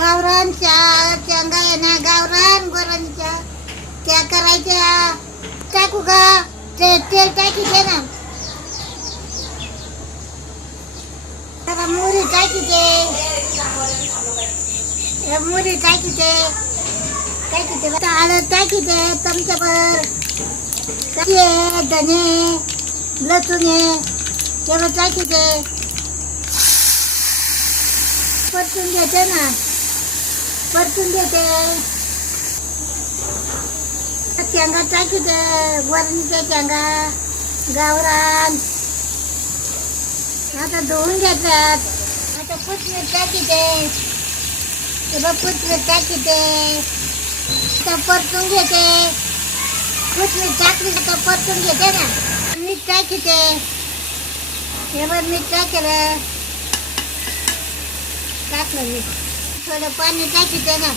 गावरानच्या शेंगा आहे ना, गावरान गोरांच्या त्या करायच्या. टाकू का? तेल टाकी दे ना. जरा मोहरी टाकी दे. मोहरी टाकी दे. हळद टाकी दे चमच्याभर. धने लसूण आहे तेव्हा टाकी दे. परतून घेते ना, परतून घेते. शेंगा टाकी दे, वरणीच्या शेंगा गावरान. आता धुवून घेतात. आता कोथिंबीर टाकी दे. कोथिंबीर टाकी दे. आता परतून घेते. कोथिंबीर टाकली तर परतून घेते ना. मीठ टाकी दे. हे मीठ टाकलं. टाकलं मीठ. थोडं पाणी टाकी दे ना.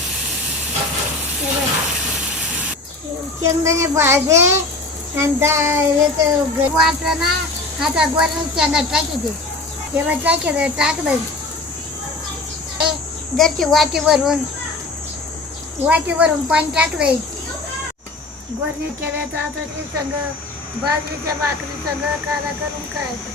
शेंगदाणे भाजे आणि वाटलं ना. आता गोरणी शेंगा टाकी दे. तेव्हा टाकलं जरची वाटीवरून पाणी टाकलंय. गोरणी केल्या तर आता ते संग बाजरीच्या भाकरी संग काला करून खायचं.